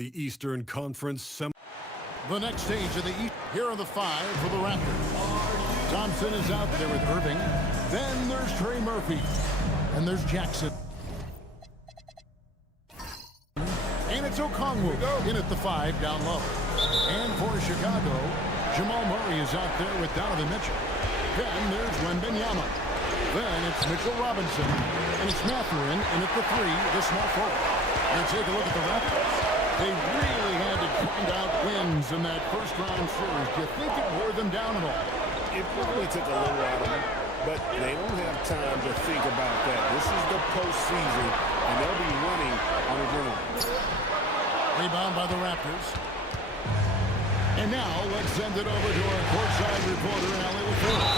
The Eastern Conference The next stage of the East. Here are the 5 for the Raptors. Thompson is out there with Irving. Then there's Trey Murphy. And there's Jackson. And it's Okongwu in at the 5 down low. And for Chicago, Jamal Murray is out there with Donovan Mitchell. Then there's Wembanyama. Then it's Mitchell Robinson. And it's Mathurin in at the 3, the small forward. And take a look at the Raptors. They really had to grind out wins in that first-round series. Do you think it wore them down at all? It probably took a little out of them, but they don't have time to think about that. This is the postseason, and they'll be running on adrenaline. Rebound by the Raptors. And now let's send it over to our courtside reporter, Allie LaFleur.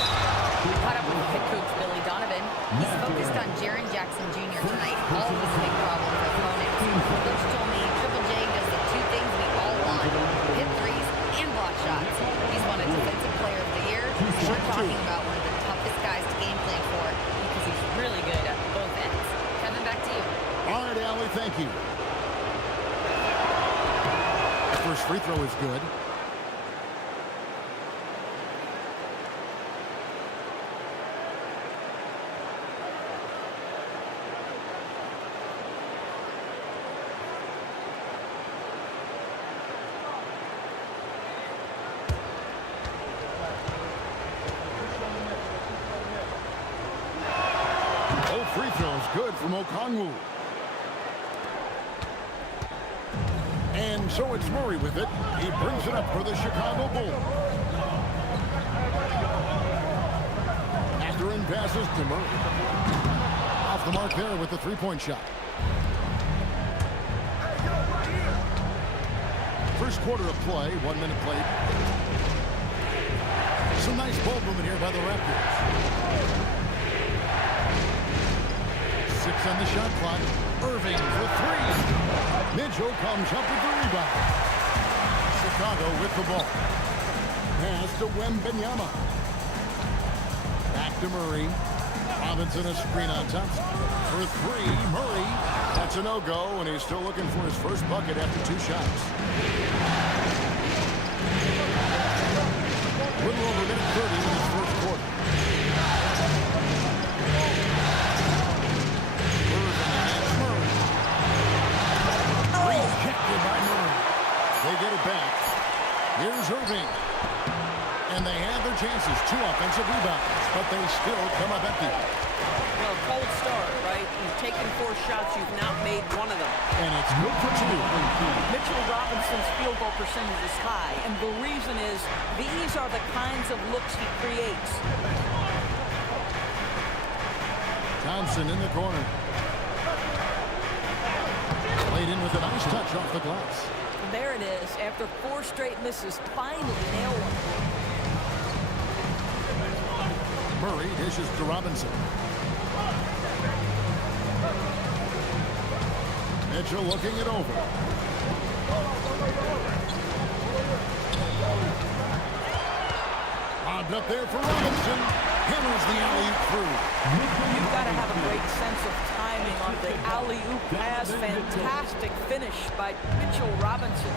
Caught up with head coach Billy Donovan. He's focused on Jaren Jackson Jr. tonight. Always a big problem for opponents. Coach told me Triple J does the 2 things we all want: hit threes and block shots. He's won a Defensive Player of the Year. We're talking about one of the toughest guys to game plan for because he's really good at both ends. Kevin, back to you. All right, Allie, thank you. The first free throw is good. Free throws good from Okongwu. And so it's Murray with it. He brings it up for the Chicago Bulls. Mathurin passes to Murray. Off the mark there with the three-point shot. First quarter of play, 1 minute played. Some nice ball movement here by the Raptors. 6 on the shot clock. Irving for 3. Mitchell comes up with the rebound. Chicago with the ball. Pass to Wembanyama. Back to Murray. Robinson a screen on Thompson. For 3, Murray. That's a no-go, and he's still looking for his first bucket after 2 shots. A little over a minute 30 in this first quarter. They get it back. Here's Irving. And they have their chances. 2 offensive rebounds, but they still come up empty. Well, cold start, right? You've taken 4 shots. You've not made one of them. And it's good for 2. Mitchell Robinson's field goal percentage is high, and the reason is these are the kinds of looks he creates. Thompson in the corner. Played in with a nice touch off the glass. There it is. After 4 straight misses, finally nailed one. Murray dishes to Robinson. Mitchell looking it over. Lobbed up there for Robinson. Hammers the alley-oop through. You've got to have a great sense of timing on the alley-oop pass. Fantastic finish by Mitchell Robinson.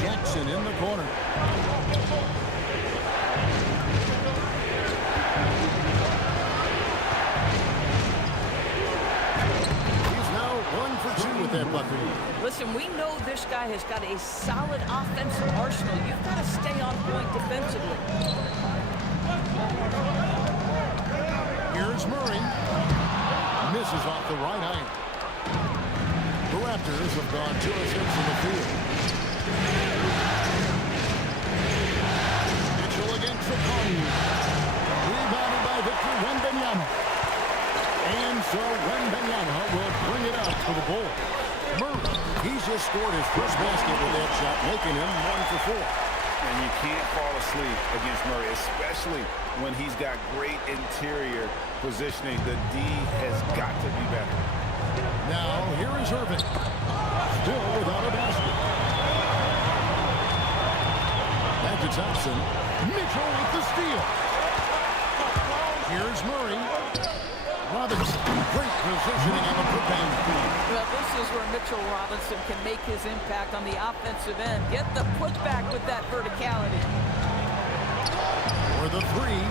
Jackson in the corner. He's now 1 for 2 with that bucket. Listen, we know this guy has got a solid offensive arsenal. You've got to stay on point defensively. Here's Murray. Misses off the right iron. The Raptors have gone 2 of 6 in the field. Mitchell against Okongwu. Rebounded by Victor Wembanyama. And so Wembanyama will bring it out for the Bulls. Murray, he's just scored his first basket with that shot, making him 1 for 4. And you can't fall asleep against Murray, especially when he's got great interior positioning. The D has got to be better. Now, here is Irving. Still without a basket. Back to Thompson. Mitchell with the steal. Here's Murray. Robinson, great positioning on the putback. Well, this is where Mitchell Robinson can make his impact on the offensive end. Get the putback with that verticality. For the three.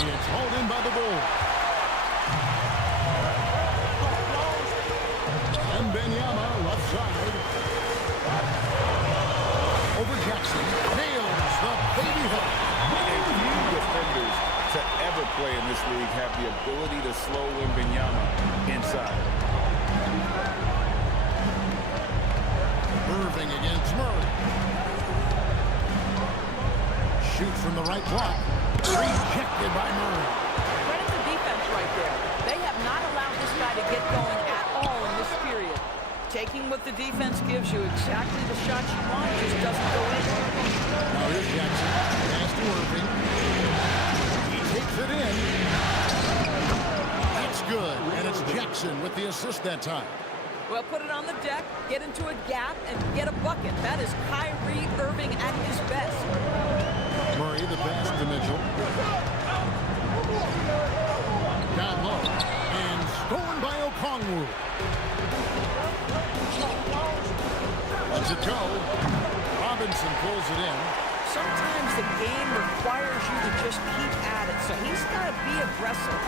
It's hauled in by the Bulls. NBN left side. Over Jackson. Nails the baby hook. And few defenders to ever play in this league have the ability to slow Wembanyama inside. Irving against Murray. Shoots from the right block. Rejected by Murray. Credit the defense right there. They have not allowed this guy to get going at all in this period. Taking what the defense gives you, exactly the shot you want, just doesn't go in. Now here's Jackson. Pass to Irving. He takes it in. That's good. And it's Jackson with the assist that time. Well, put it on the deck, get into a gap, and get a bucket. That is Kyrie Irving at his best. Murray, the pass to Mitchell. Down low. And stolen by Okongwu. Lets it go. Robinson pulls it in. Sometimes the game requires you to just keep at it, so he's got to be aggressive.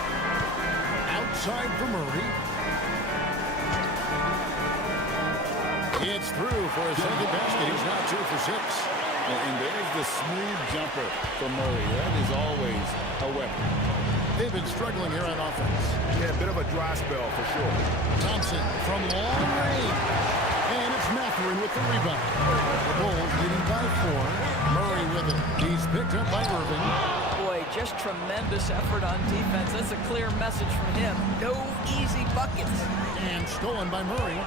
Outside for Murray. It's through for a second basket. He's now 2 for 6. And there's the smooth jumper for Murray. That is always a weapon. They've been struggling here on offense. Yeah, a bit of a dry spell for sure. Thompson from long range. And it's Mathurin with the rebound. The Bulls leading by 4. Murray with it. He's picked up by Irving. Boy, just tremendous effort on defense. That's a clear message from him. No easy buckets. And stolen by Murray.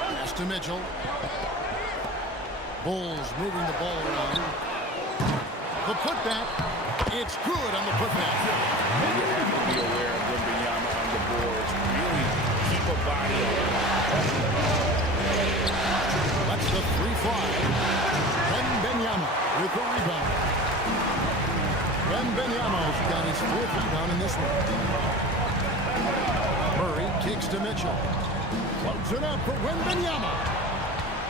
Pass to Mitchell. Bulls moving the ball around. The putback. It's good on the putback. You have to be aware of Wembanyama on the boards. Really keep a body on it. That's the 3-fly. Wembanyama with the rebound. Wembanyama's got his 4th rebound in this one. Murray kicks to Mitchell. Floats it up for Wembanyama.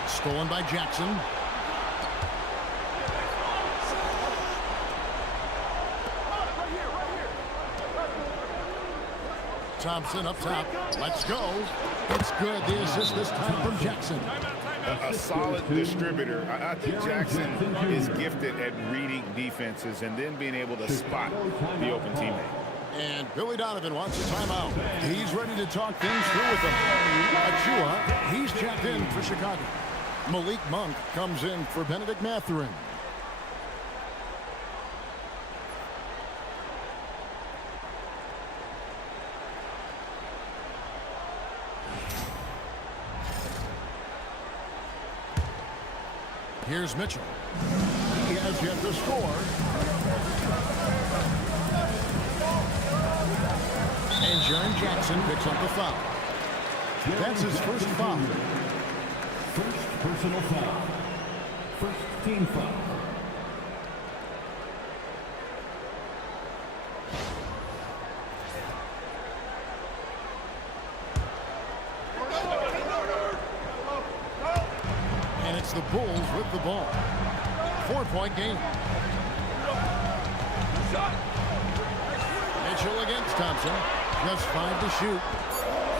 Stolen by Jackson. Thompson up top. Let's go. It's good. The assist this time from Jackson. A solid distributor. I think Jackson is gifted at reading defenses and then being able to spot the open teammate. And Billy Donovan wants a timeout. He's ready to talk things through with them. Achua, he's checked in for Chicago. Malik Monk comes in for Benedict Mathurin. Here's Mitchell. He has yet to score. And Jaren Jackson picks up the foul. That's his first foul. First personal foul. First team foul. And it's the Bulls with the ball. 4-point game. Mitchell against Thompson. Just 5 to shoot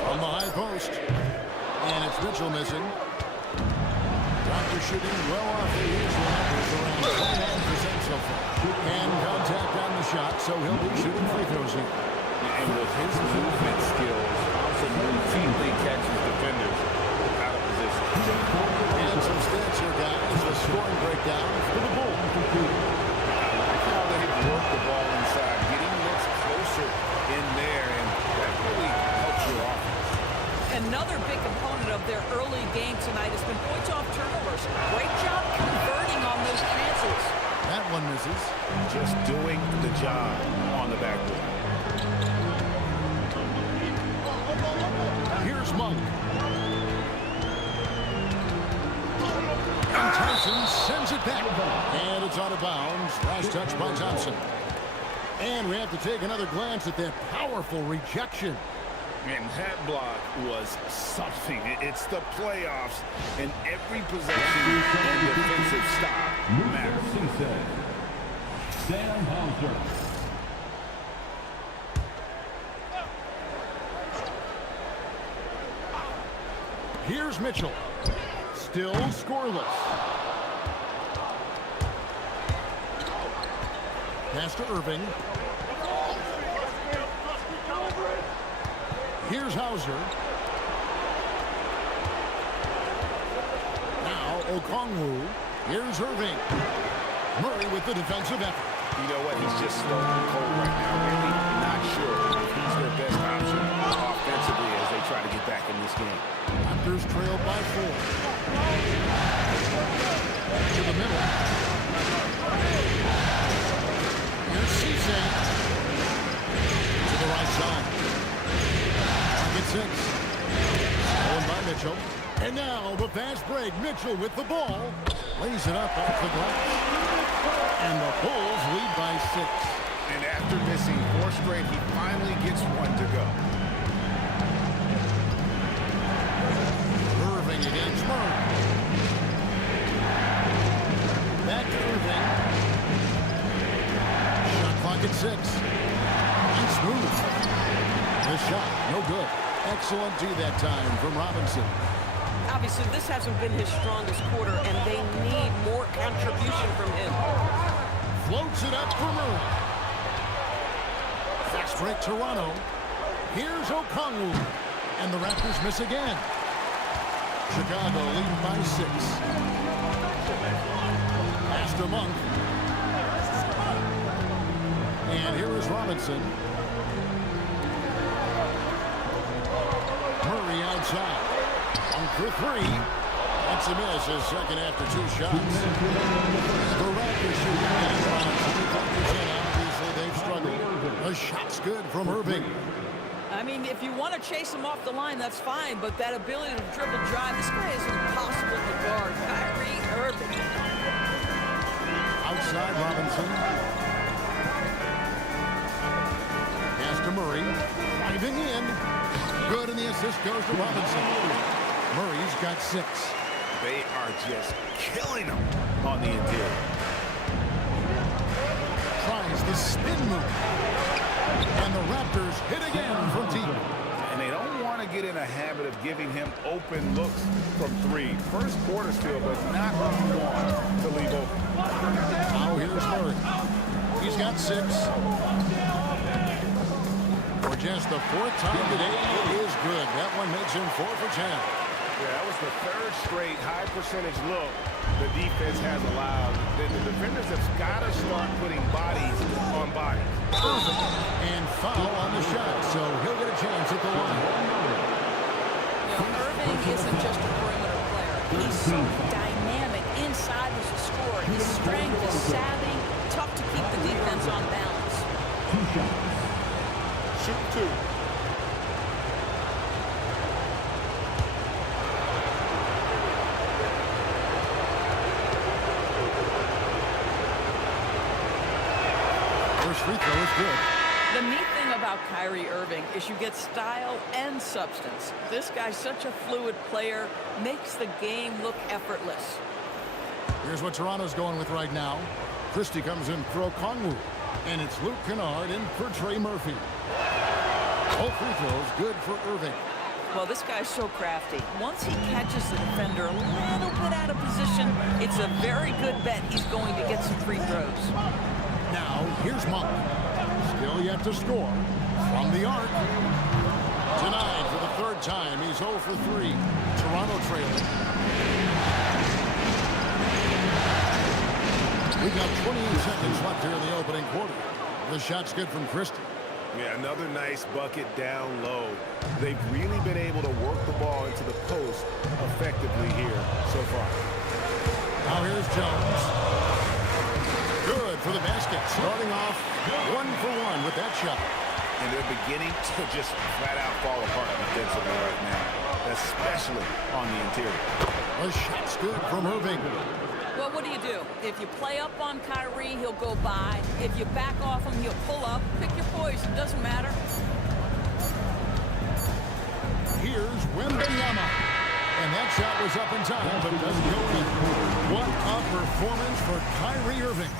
from the high post. And it's Mitchell missing. After shooting well off the usual numbers, around 29% so far. And contact on the shot, so he'll be shooting free throws here. And with his movement skills, also routinely catches defenders out of position. And some stats here, guys. The scoring breakdown for the Bulls. I like how they've worked the ball inside, getting looks closer in there, and that really helps your offense. Another big component of their early game tonight has been points off turnovers. Great job converting on those chances. That one misses. Just doing the job on the backboard. Here's Monk. And Tyson Robinson sends it back. And it's out of bounds. Last touch by Thompson. And we have to take another glance at that powerful rejection. And that block was something. It's the playoffs, and every possession and defensive stop matters. Sam Hauser. Here's Mitchell. Still scoreless. Pass to Irving. Here's Hauser. Now Okongwu. Here's Irving. Murray with the defensive effort. You know what? He's just stone cold right now. Really not sure if he's their best option offensively as they try to get back in this game. Raptors trailed by 4. To the middle. Here's Cisse. To the right side. Target 6. Stolen by Mitchell. And now the fast break. Mitchell with the ball. Lays it up off the glass. And the Bulls lead by 6. And after missing 4 straight, he finally gets one to go. Irving against Murray. Back to Irving. Shot clock at 6. And smooth. The shot, no good. Excellent D that time from Robinson. Obviously, this hasn't been his strongest quarter, and they need more contribution from him. Floats it up for Murray. Fast break Toronto. Here's Okongwu. And the Raptors miss again. Chicago leading by 6. Pass to Monk. And here is Robinson. Murray outside. Monk for 3. That's a miss. His second after 2 shots. The Raptors shooting at around 25%. Obviously, they've struggled. The shot's good from Irving. I mean, if you want to chase him off the line, that's fine, but that ability to dribble drive, this guy is impossible to guard. Kyrie Irving. Outside Robinson. Pass to Murray. Driving in. Good, and the assist goes to Robinson. Murray's got 6. They are just killing him on the interior. Tries the spin move. And the Raptors hit again from deep. And they don't want to get in a habit of giving him open looks from 3. First quarter still, but not what you want to leave open. Now here's Murray. He's got 6. For just the 4th time today, it is good. That one makes him 4 for 10. Yeah, that was the 3rd straight high percentage look the defense has allowed. The defenders have got to start putting bodies on bodies. And foul on the shot, so he'll get a chance at the line. You know, Irving isn't just a perimeter player. He's so dynamic inside as a scorer. His strength is savvy, tough to keep the defense on balance. 2 shots. Shoot 2. First free throw is good. The neat thing about Kyrie Irving is you get style and substance. This guy's such a fluid player, makes the game look effortless. Here's what Toronto's going with right now. Christie comes in for Okongwu. And it's Luke Kennard in for Trey Murphy. Both free throws good for Irving. Well, this guy's so crafty. Once he catches the defender a little bit out of position, it's a very good bet he's going to get some free throws. Now, here's Monk. Still yet to score. From the arc. Denied for the 3rd time. He's 0 for 3. Toronto trailing. We've got 28 seconds left here in the opening quarter. The shot's good from Christie. Yeah, another nice bucket down low. They've really been able to work the ball into the post effectively here so far. Now here's Jones. Good for the basket. Starting off 1 for 1 with that shot. And they're beginning to just flat out fall apart defensively right now, especially on the interior. A shot's good from Irving. Well, what do? If you play up on Kyrie, he'll go by. If you back off him, he'll pull up. Pick your poison. Doesn't matter. Here's Wembanyama. And that shot was up in time, but doesn't go in. What a performance for Kyrie Irving.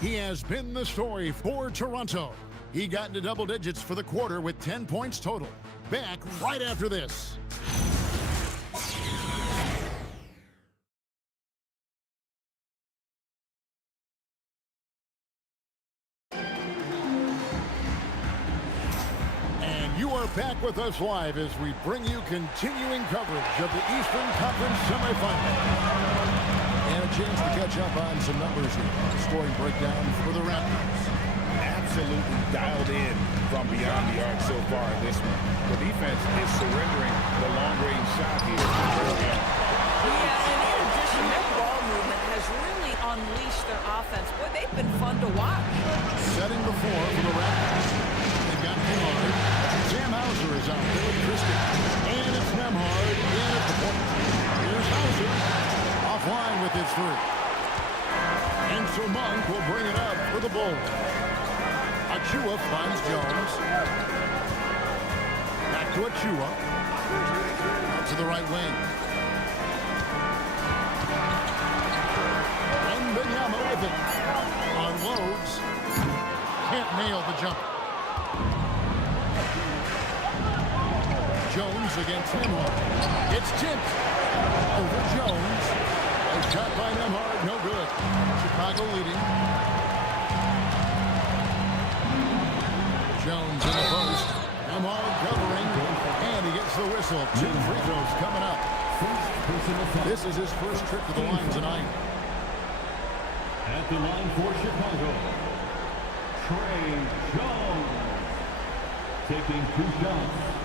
He has been the story for Toronto. He got into double digits for the quarter with 10 points total. Back right after this. You are back with us live as we bring you continuing coverage of the Eastern Conference semifinal. And a chance to catch up on some numbers here. Scoring breakdown for the Raptors. Absolutely dialed in from beyond the arc so far in this one. The defense is surrendering the long-range shot here. Yeah, and in addition, their ball movement has really unleashed their offense. Boy, they've been fun to watch. Setting the floor for the Raptors. They've got Nemhard. Sam Hauser is out there with Christie. And it's Nemhard in at the point. Here's Hauser. Offline with his three. And so Monk will bring it up for the Bulls. Achua finds Jones. Back to Achua. Out to the right wing. Wembanyama with it. Unloads. Can't nail the jump. Jones against Nemhard. It's tipped over Jones. A shot by Nemhard, no good. Chicago leading. Jones in the post. Nemhard covering. And he gets the whistle. 2 free throws coming up. This is his first trip to the line tonight. At the line for Chicago, Trey Jones. Taking 2 shots.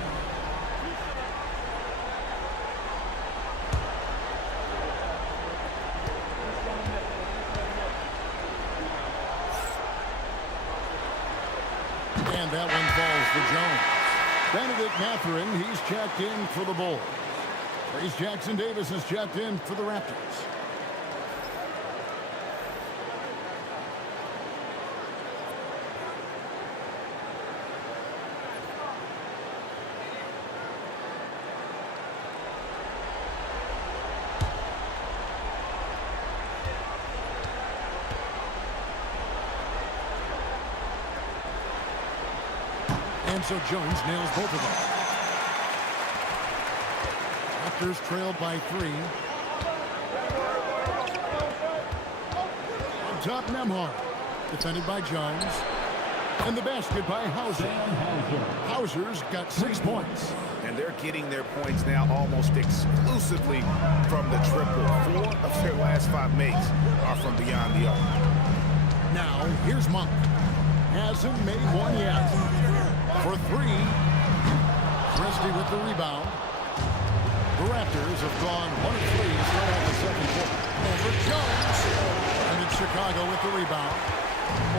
And that one falls for Jones. Benedict Mathurin, he's checked in for the Bulls. Trace Jackson Davis is checked in for the Raptors. And so Jones nails both of them. Raptors trailed by 3. On top, Nemhard. Defended by Jones. And the basket by Hauser. Hauser's got 6 points. And they're getting their points now almost exclusively from the triple. 4 of their last 5 makes are from beyond the arc. Now, here's Monk. Hasn't made one yet. For 3. Christie with the rebound. The Raptors have gone 1 of 3 straight out of the second quarter. Over Jones. And it's Chicago with the rebound.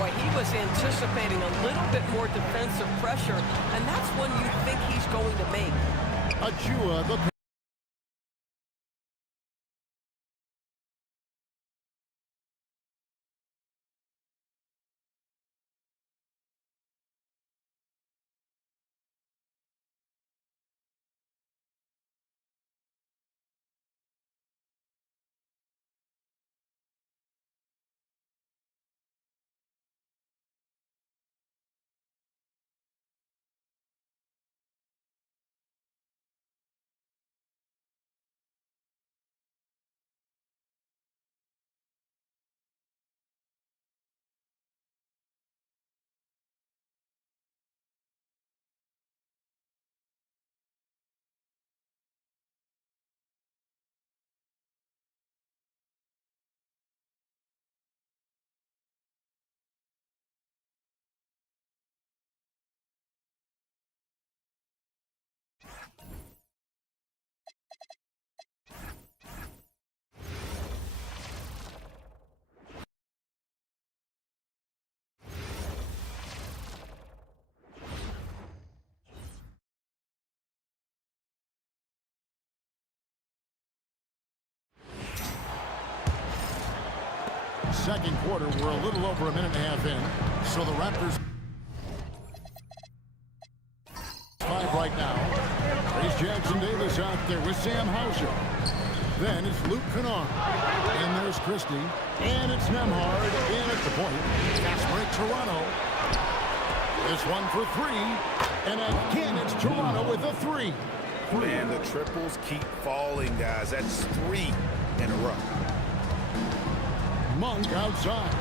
Boy, he was anticipating a little bit more defensive pressure, and that's one you think he's going to make. Achua, the second quarter. We're a little over a minute and a half in. So the Raptors 5 right now. There's Jackson Davis out there with Sam Hauser. Then it's Luke Kennard. And there's Christie. And it's Nemhard in at the point. Fast break Toronto. This one for 3. And again, it's Toronto with a 3. Man, the triples keep falling, guys. That's 3 in a row. Monk outside.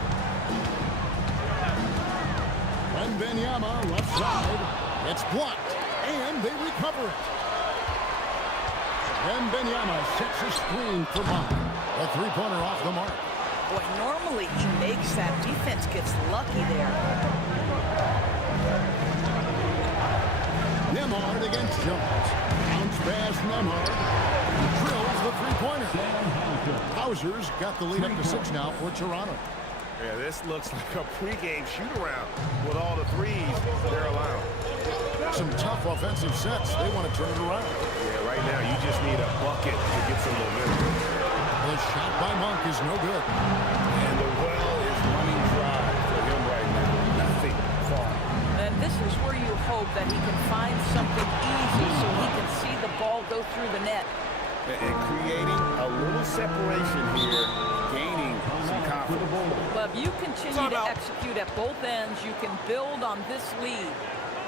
Wembanyama left side. It's blocked. And they recover it. Wembanyama sets a screen for Monk. A three-pointer off the mark. Boy, normally he makes that. Defense gets lucky there. Nemhard against Jones. Bounce pass Nemhard. Drills the three-pointer. Hauser's got the lead up to 6 now for Toronto. Yeah, this looks like a pregame shoot-around with all the threes they're allowing. Some tough offensive sets. They want to turn it around. Yeah, right now you just need a bucket to get some momentum. The shot by Monk is no good. And the well is running dry for him right now. Nothing falling. And this is where you hope that he can find something easy so he can see the ball go through the net. And creating a little separation here, gaining some confidence. But if you continue to execute at both ends, you can build on this lead.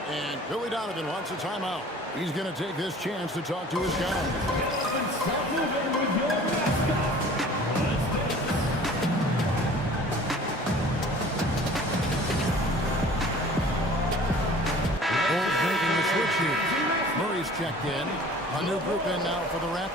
And Billy Donovan wants a timeout. He's going to take this chance to talk to his guys. Bulls making the switch here. Murray's checked in. A new group in now for the Raptors.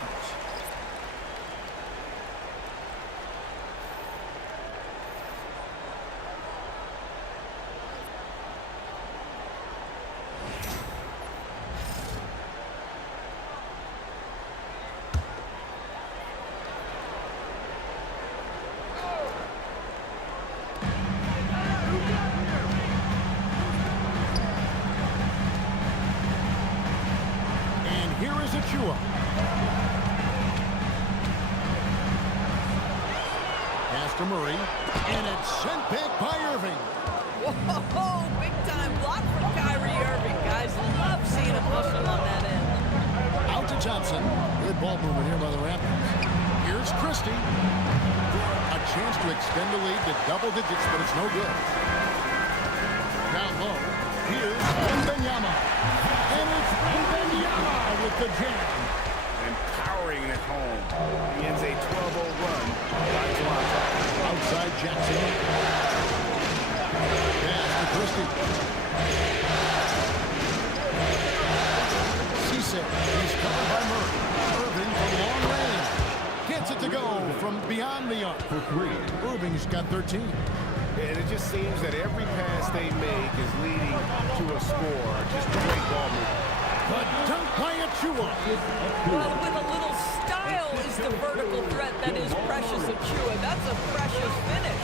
Pass to Murray, and it's sent back by Irving. Whoa, big time block from Kyrie Irving. Guys love seeing him hustle on that end. Out to Johnson. Good ball movement here by the Raptors. Here's Christie. A chance to extend the lead to double digits, but it's no good. Down low. Here's Wembanyama. And it's Wembanyama with the jam. And powering it home. He ends a 12-0 run by Toronto. Outside Jackson. Pass to Christie. Cisse. He's covered by Murray. Irving from long range. Gets it to go from beyond the arc. For 3. Irving's got 13. And it just seems that every pass they make is leading to a score. Just a great ball movement. But dunk by Achua. Well, with a little style is the vertical threat that is Precious Achua. That's a precious finish.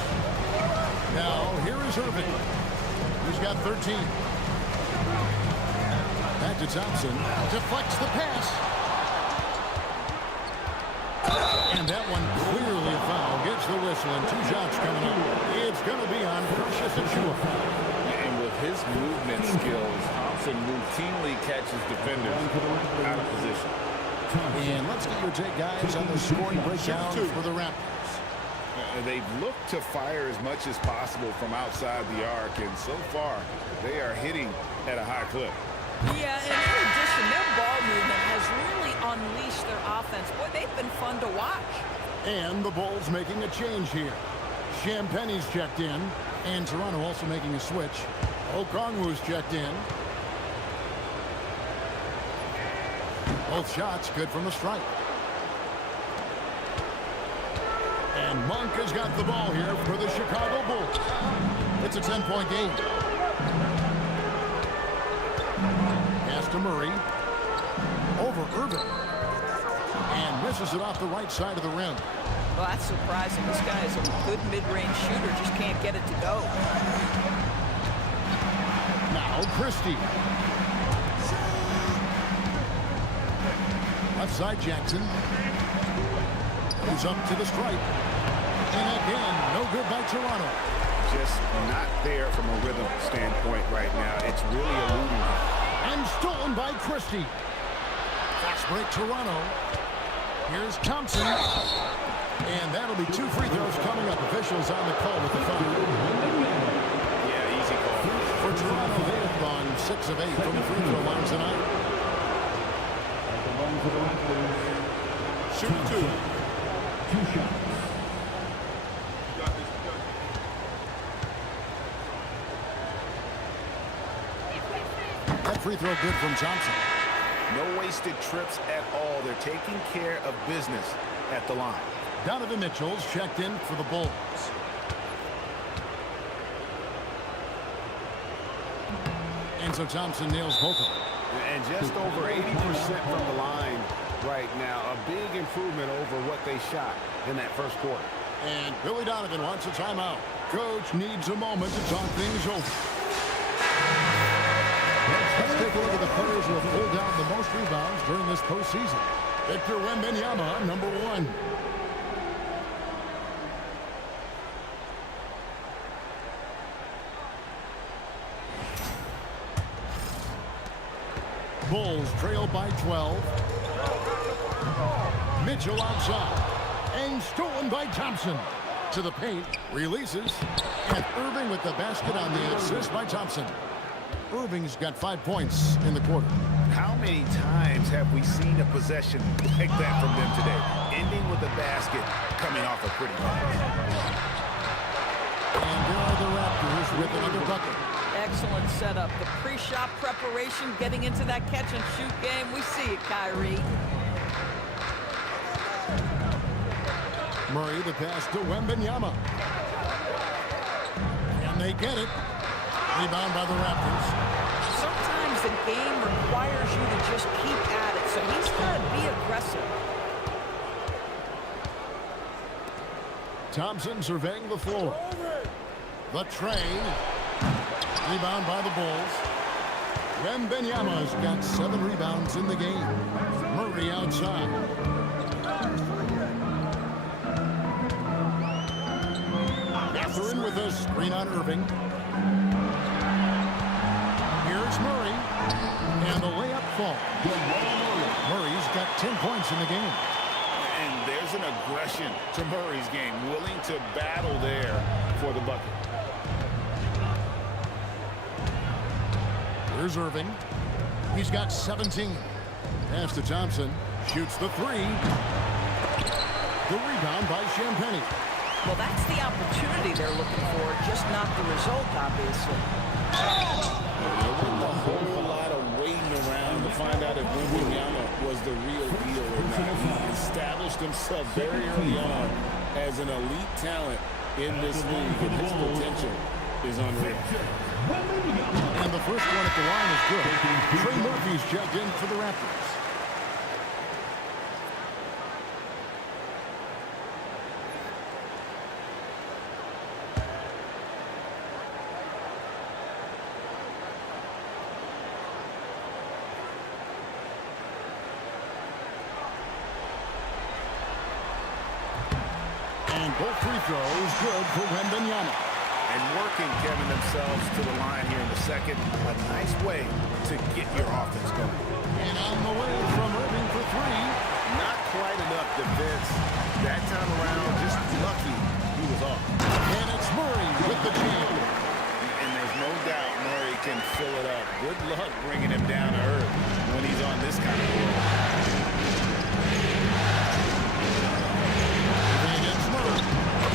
Now, here is Irving. He's got 13. Back to Thompson. Deflects the pass. And that one clearly a foul. Gets the whistle and 2 shots coming up. It's going to be on Precious Achua. And with his movement skills, Thompson routinely catches defenders out of position. And let's get your take, guys, on the scoring breakdown for the Raptors. They've looked to fire as much as possible from outside the arc, and so far, they are hitting at a high clip. Yeah, and in addition, their ball movement has really unleashed their offense. Boy, they've been fun to watch. And the Bulls making a change here. Champagne's checked in, and Toronto also making a switch. Okongwu's checked in. Both shots good from the strike. And Monk has got the ball here for the Chicago Bulls. It's a 10-point game. Pass to Murray. Over Irving. And misses it off the right side of the rim. Well, that's surprising. This guy is a good mid-range shooter, just can't get it to go. Now Christie. Left side Jackson. Goes up to the stripe. And again, no good by Toronto. Just not there from a rhythm standpoint right now. It's really eluding him. And stolen by Christie. Fast break Toronto. Here's Thompson. And that'll be 2 free throws coming up. Officials on the call with the foul. Yeah, easy call. For Toronto, they have gone 6 of 8 from the free throw line tonight. Shoot 2. 2 shots. That free throw good from Thompson. No wasted trips at all. They're taking care of business at the line. Donovan Mitchell's checked in for the Bulls. And so Thompson nails both of them. And just over 80% from the line right now. A big improvement over what they shot in that first quarter. And Billy Donovan wants a timeout. Coach needs a moment to talk things over. Let's take a look at the players who have pulled down the most rebounds during this postseason. Victor Wembanyama, number 1. Bulls trail by 12. Mitchell outside. And stolen by Thompson. To the paint. Releases. And Irving with the basket on the assist by Thompson. Irving's got 5 points in the quarter. How many times have we seen a possession like that from them today? Ending with a basket coming off a pretty pass. And there are the Raptors with another bucket. Excellent setup. The pre-shot preparation, getting into that catch-and-shoot game. We see it, Kyrie. Murray the pass to Wembanyama. And they get it. Rebound by the Raptors. Sometimes the game requires you to just keep at it, so he's got to be aggressive. Thompson surveying the floor. The train. Rebound by the Bulls. Wembanyama's got 7 rebounds in the game. Murray outside. Catherine with a screen on Irving. Here's Murray. And the layup falls. Murray's got 10 points in the game. And there's an aggression to Murray's game, willing to battle there for the bucket. Here's Irving. He's got 17. Pass to Thompson. Shoots the 3. The rebound by Champagnie. Well, that's the opportunity they're looking for, just not the result, obviously. There wasn't a whole lot of waiting around to find out if Wembanyama was the real deal or not. He established himself very early on as an elite talent in this league, and his potential is unreal. And the first one at the line is good. Trey Murphy's checked in for the Raptors. And both free throws good for Wembanyama. And working, Kevin, themselves to the line here in the second. A nice way to get your offense going. And on the way from Irving for 3. Not quite enough defense. That time around, just lucky he was off. And it's Murray with the jam. And there's no doubt Murray can fill it up. Good luck bringing him down to earth when he's on this kind of roll. Against Murray.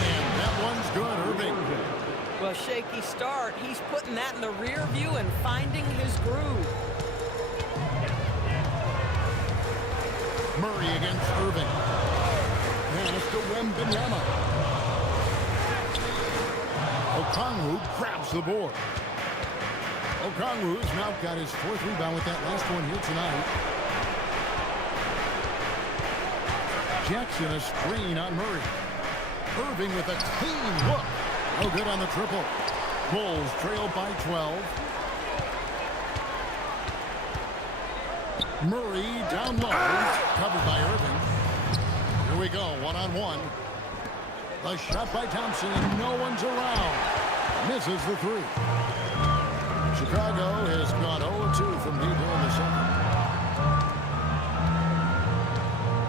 And that one's good, Irving. Well, shaky start. He's putting that in the rear view and finding his groove. Murray against Irving. And it's to Wembanyama. Okongwu grabs the board. Okongwu's now got his 4th rebound with that last one here tonight. Jackson a screen on Murray. Irving with a clean look. No good on the triple. Bulls trail by 12. Murray down low. Covered by Irving. Here we go, one-on-one. A shot by Thompson, and no one's around. Misses the three. Chicago has gone 0-2 from deep in the second.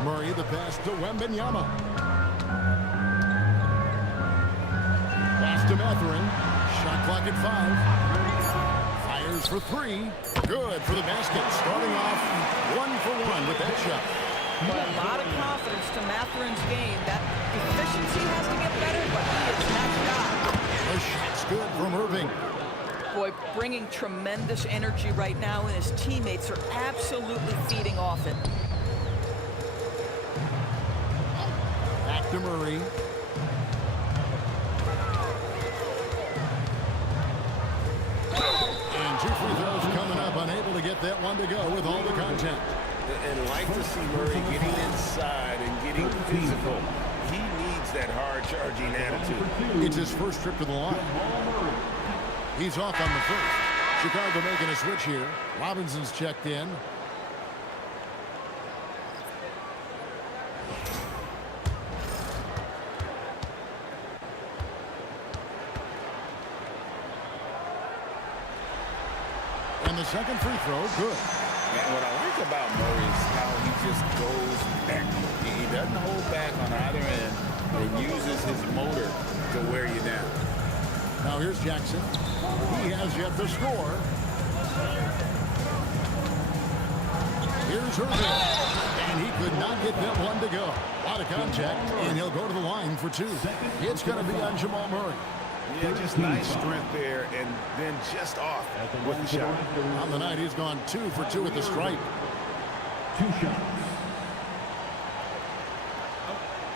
Murray the pass to Wembanyama. Pass to Mathurin. Shot clock at 5. Fires for three. Good for the basket. Starting off 1-for-1 with that shot. But a lot of confidence to Mathurin's game. That efficiency has to get better, but he is that shot. The shot's good from Irving. Boy, bringing tremendous energy right now, and his teammates are absolutely feeding off it. Back to Murray. And 2 free throws coming up, unable to get that one to go with all the content. And like to see Murray getting inside and getting physical. He needs that hard-charging attitude. It's his first trip to the line. He's off on the first. Chicago making a switch here. Robinson's checked in. And the second free throw, good. And what I like about Murray is how he just goes back. He doesn't hold back on either end and uses his motor to wear you down. Now here's Jackson. He has yet to score. Here's Irving. And he could not get that one to go. A lot of contact, and he'll go to the line for 2. It's going to be on Jamal Murray. Yeah, just nice strength there, and then just off with the shot. On the night, he's gone 2 for 2 at the stripe. 2 shots.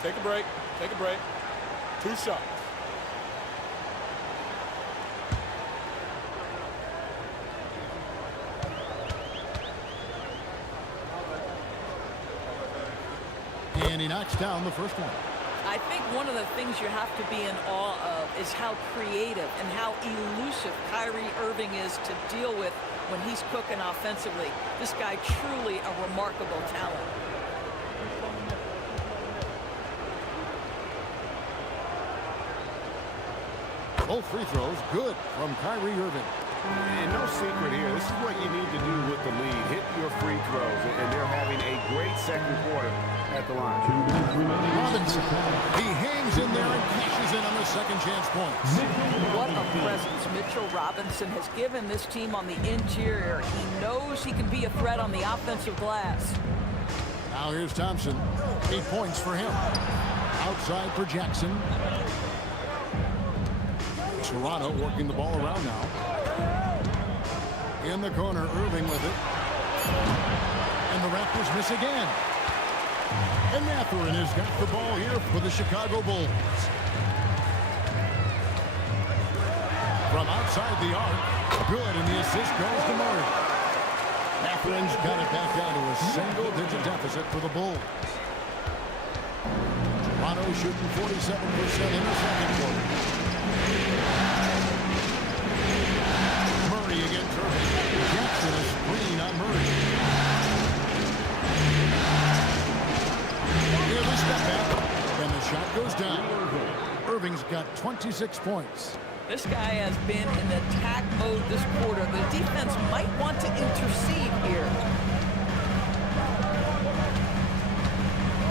Take a break. Take a break. 2 shots. And he knocks down the first one. I think one of the things you have to be in awe of is how creative and how elusive Kyrie Irving is to deal with when he's cooking offensively. This guy truly a remarkable talent. Both free throws good from Kyrie Irving. And no secret here. This is what you need to do with the lead. Hit your free throws, and they're having a great second quarter at the line. Robinson, he hangs in there and cashes in on the second chance points. What a presence Mitchell Robinson has given this team on the interior. He knows he can be a threat on the offensive glass. Now here's Thompson. 8 points for him. Outside for Jackson. Toronto working the ball around now. In the corner, Irving with it. And the Raptors miss again. And Mathurin has got the ball here for the Chicago Bulls. From outside the arc, good, and the assist goes to Murray. Mathurin's got it back down to a single-digit deficit for the Bulls. Toronto shooting 47% in the second quarter. Murray against Irving. Jackson a screen on Murray. Here's a step back, and the shot goes down. Irving's got 26 points. This guy has been in attack mode this quarter. The defense might want to intercede here.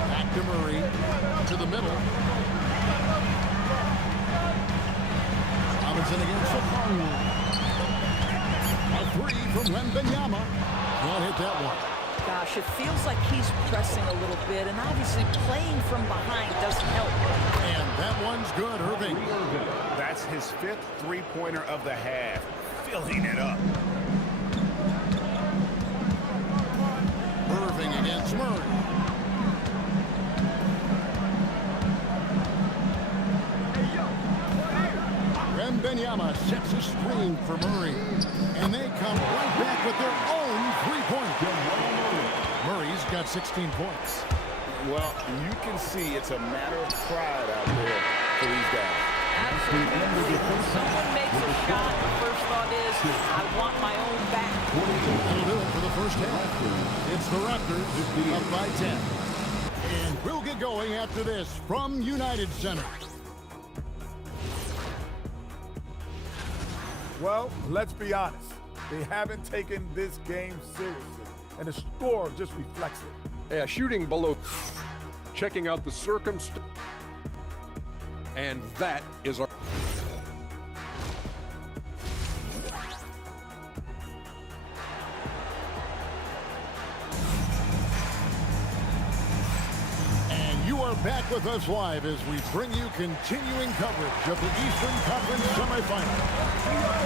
Back to Murray, to the middle. Robinson against Okongwu. A three from Wembanyama. Can't hit that one. Gosh, it feels like he's pressing a little bit, and obviously playing from behind doesn't help. And that one's good, Irving. That's his 5th three-pointer of the half. Filling it up. Irving against Murray. Wembanyama sets a screen for Murray. And they come right back with their own three-point. Murray's got 16 points. Well, you can see it's a matter of pride out there for these guys. Absolutely. When someone makes a shot, the first thought is, I want my own back. That'll do it for the first half. It's the Raptors up by 10. And we'll get going after this from United Center. Well, let's be honest. They haven't taken this game seriously, and the score just reflects it. Yeah, shooting below, checking out the circumstance, and that is our... You are back with us live as we bring you continuing coverage of the Eastern Conference semifinal.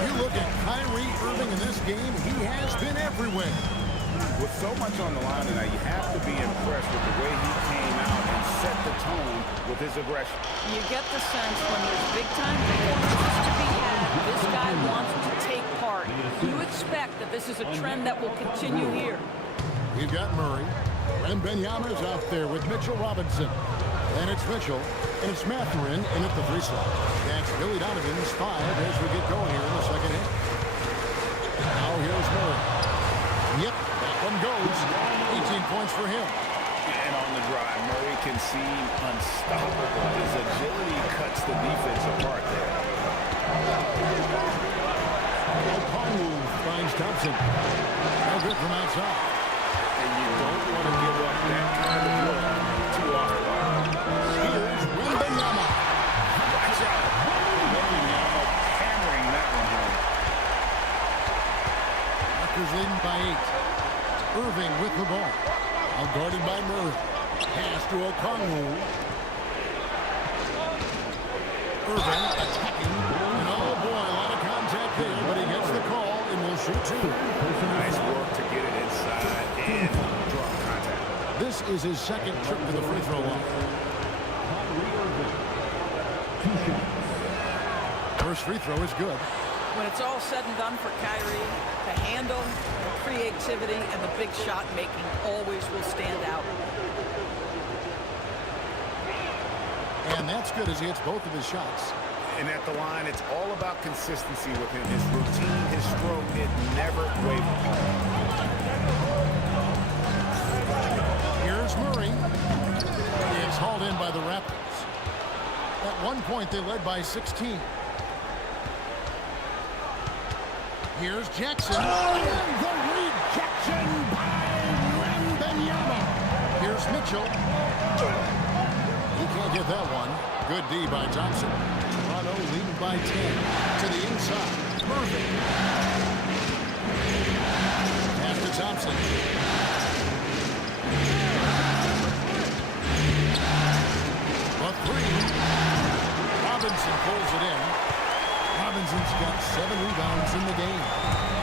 You look at Kyrie Irving in this game, he has been everywhere. With so much on the line tonight, you have to be impressed with the way he came out and set the tone with his aggression. You get the sense when there's big-time performances to be had, this guy wants to take part. You expect that this is a trend that will continue here. We've got Murray. Wembanyama's out there with Mitchell Robinson. And it's Mitchell, and it's Mathurin in at the free slot. That's Billy Donovan's 5 as we get going here in the second half. Now here's Murray. Yep, that one goes. 18 points for him. And on the drive, Murray can seem unstoppable. His agility cuts the defense apart there. Okongwu finds Thompson. No good from outside. And you don't want to give up that kind of look too often. Here's Wembanyama. Watch out. Wembanyama hammering that one home. Raptors leading by 8. Irving with the ball. Now guarded by Murray. Pass to Okongwu. Irving attacking. And oh boy, a lot of contact there, but he gets the call and will shoot 2. Nice work to get it inside and draw contact. This is his second trip to the free throw line. First free throw is good. When it's all said and done for Kyrie, the handle, the creativity, and the big shot making always will stand out. And that's good as he hits both of his shots. And at the line, it's all about consistency with him. His routine, his stroke, it never wavers. Here's Murray. It's hauled in by the Raptors. At one point, they led by 16. Here's Jackson. And the rejection by Wembanyama. Here's Mitchell. He can't get that one. Good D by Thompson. Toronto leading by 10. To the inside. Irving. Pass to Thompson. A 3. Robinson pulls it in. Robinson's got 7 rebounds in the game.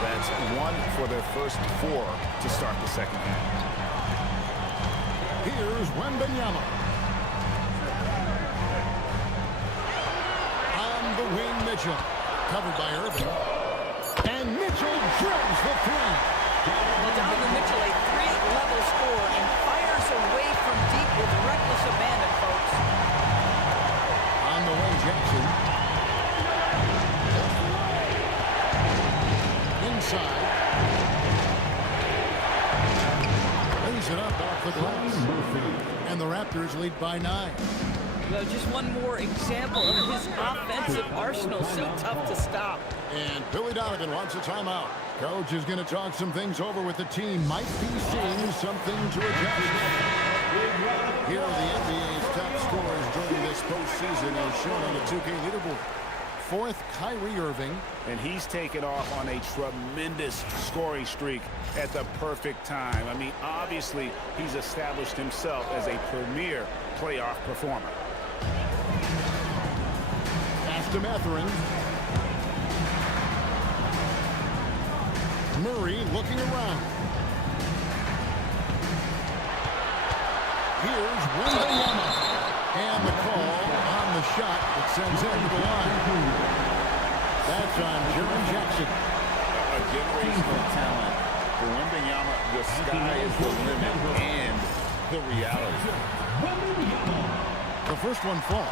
That's 1 for their first 4 to start the second half. Here's Wembanyama. On the wing, Mitchell. Covered by Irving. And Mitchell drills the 3. Well, Donovan Mitchell, a 3-level scorer, and fires away from deep with reckless abandon, folks. On the way, Jackson. Inside. Lays it up off the glass. And the Raptors lead by 9. Well, just one more example of his offensive arsenal. So tough to stop. And Billy Donovan wants a timeout. Coach is going to talk some things over with the team. Might be seeing something to adjust. Here are the NBA's top scorers during this postseason as shown on the 2K leaderboard. 4th, Kyrie Irving. And he's taken off on a tremendous scoring streak at the perfect time. I mean, obviously, he's established himself as a premier playoff performer. Pass to Mathurin. Murray looking around. Here's Wembanyama. And the call on the shot that sends him to the line. That's on Jaren Jackson. A generational talent. For Wembanyama, the sky is the limit and the reality. The first one falls.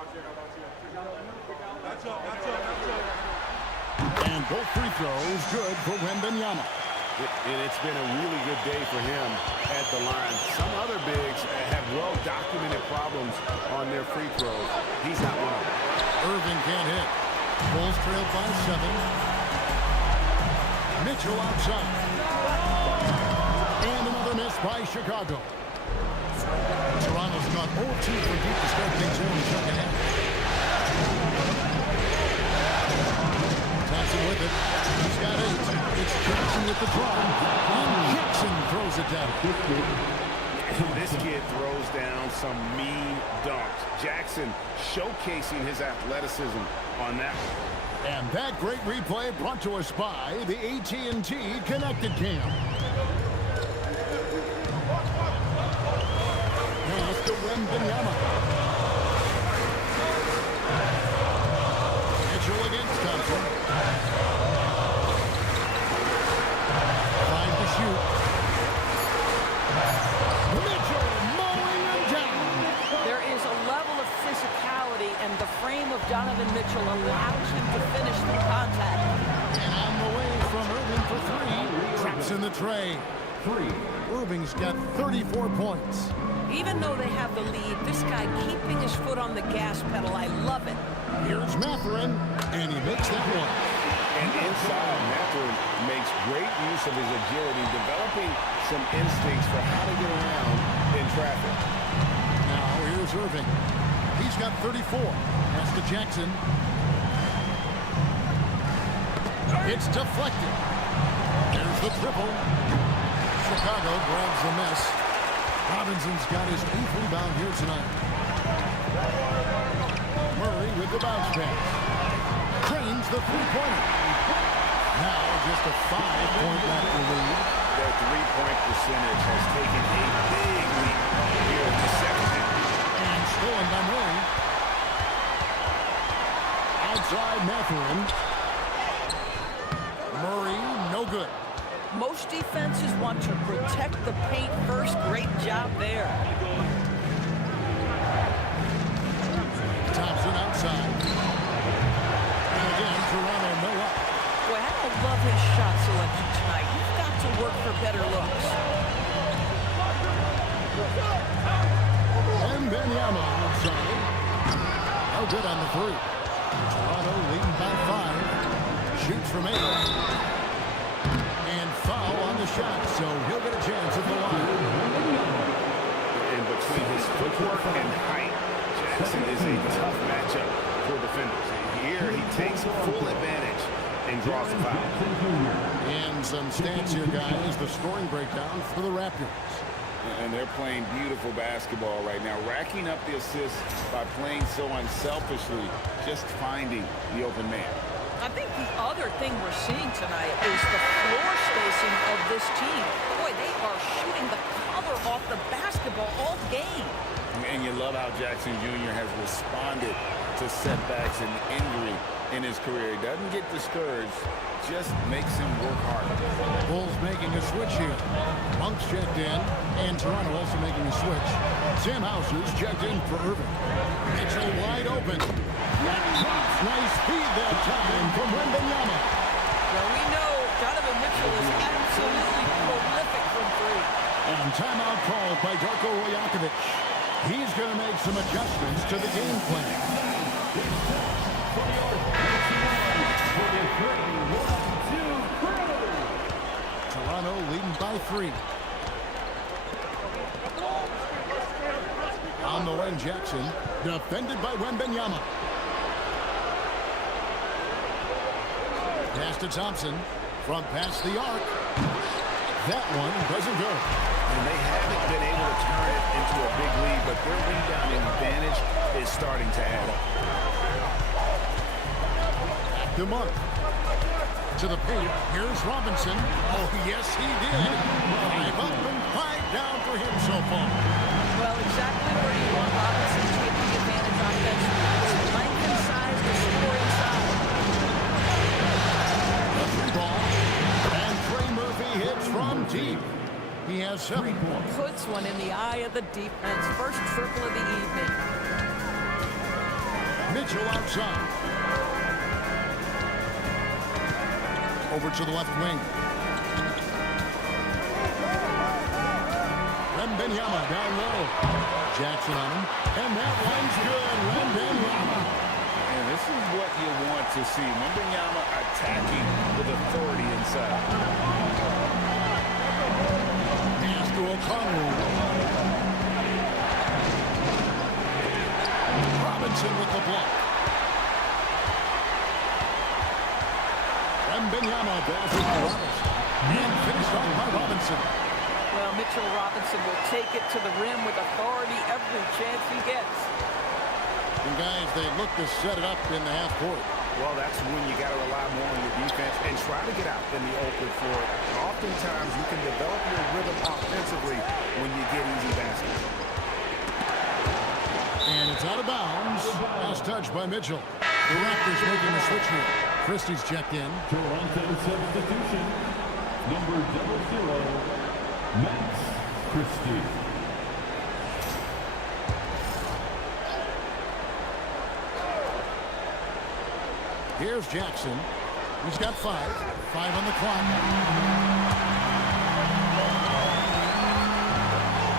And both free throws good for Wembanyama. It's been a really good day for him at the line. Some other bigs have well-documented problems on their free throws. He's not one of them. Irving can't hit. Bulls trail by 7. Mitchell outside. And another miss by Chicago. Toronto's gone 0-2 from deep to start things here in the second half. Thompson with it. He's got 8. It's Jackson with the drive. And Jackson throws it down. This kid throws down some mean dunks. Jackson showcasing his athleticism on that one. And that great replay brought to us by the AT&T Connected Cam. Pass to Wembanyama. Mitchell against Thompson. 5 to shoot. Mitchell mowing him down. There is a level of physicality, and the frame of Donovan Mitchell allows him to finish through contact. And on the way from Irving for 3. Traps in the tray. 3. Irving's got 34 points. Even though they have the lead, this guy keeping his foot on the gas pedal, I love it. Here's Mathurin, and he makes that one. And inside, Mathurin makes great use of his agility, developing some instincts for how to get around in traffic. Now here's Irving. He's got 34. Pass to Jackson. It's deflected. There's the triple. Chicago grabs the miss. Robinson's got his 8th rebound here tonight. Murray with the bounce pass. Trains the three-pointer. Now just a 5-point Raptor lead. Their three-point percentage has taken a big leap here in the second half. And stolen by Murray. Outside Mathurin. Murray, no good. Most defenses want to protect the paint first. Great job there. Thompson outside. And again, Toronto no up. Boy, I love his shot selection tonight. You've got to work for better looks. And Wembanyama outside. No good on the 3. Toronto leading by 5. Shoots from 8. And foul on the shot, so he'll get a chance at the line. And between his footwork and height, Jackson is a tough matchup for defenders. Here he takes full advantage and draws the foul. And some stats here, guys. The scoring breakdown for the Raptors. And they're playing beautiful basketball right now, racking up the assists by playing so unselfishly, just finding the open man. I think the other thing we're seeing tonight is the floor spacing of this team. Boy, they are shooting the cover off the basketball all game. And you love how Jackson Jr. has responded to setbacks and injury in his career. He doesn't get discouraged, just makes him work hard. Bulls making a switch here. Monk's checked in, and Toronto also making a switch. Sam Hauser's checked in for Irving. Mitchell wide open. Nice feed that time from Wembanyama. Well, we know Donovan Mitchell is absolutely prolific from 3. And timeout called by Darko Rajakovic. He's going to make some adjustments to the game plan. Toronto leading by 3. On the wing, Jackson, defended by Wembanyama. Pass to Thompson from past the arc. That one doesn't go. And they haven't been able to turn it into a big lead, but their rebounding advantage is starting to add up. Back to Monk. To the paint. Here's Robinson. Oh, yes, he did. 5 up and 5 down for him so far. Well, exactly where you want Robinson taking advantage offensively. His length and size to score inside. A 3 ball. And Trey Murphy hits from deep. He has 7 points. Puts one in the eye of the defense. First triple of the evening. Mitchell outside. Over to the left wing. Wembanyama down low. Jackson on him. And that one's good. Wembanyama. And this is what you want to see. Wembanyama attacking with authority inside. Pass to O'Connell. Robinson with the block. Wembanyama balls it to Robinson. And finished off by Robinson. Well, Mitchell Robinson will take it to the rim with authority every chance he gets. And guys, they look to set it up in the half court. Well, that's when you got to rely more on your defense and try to get out in the open floor. Oftentimes, you can develop your rhythm offensively when you get easy baskets. And it's out of bounds. Last touch by Mitchell. The Raptors making the switch here. Christie's checked in. Toronto substitution. Number 00, Max Christie. Here's Jackson. He's got 5 on the clock.